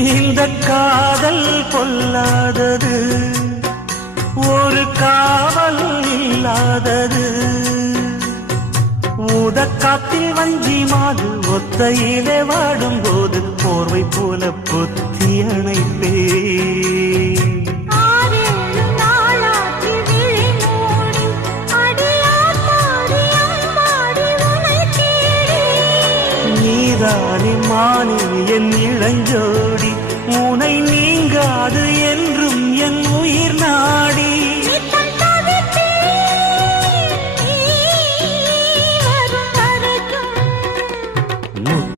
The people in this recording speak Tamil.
இந்த காதல் பொல்லாதது, ஒரு காவல் இல்லாதது. ஊதக்காத்தில் வஞ்சி மாது ஒத்தையிலே வாடும் போது போர்வை போல பொத்தி அணைப்பே. நீதானே மானே என் இளஞ்சோடி, உனை நீங்காது என்று